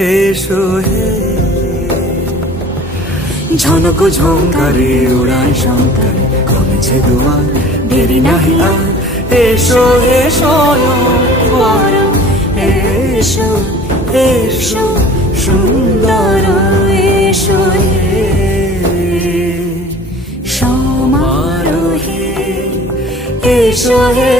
এসো হে ঝনক ঝঙ্কারে উড়ায় শঙ্কারে কমেছে দুয়ার দেরি নাহি আর এসো এসো বর এসো এসো সুন্দর এসো হে সমারোহে এসো হে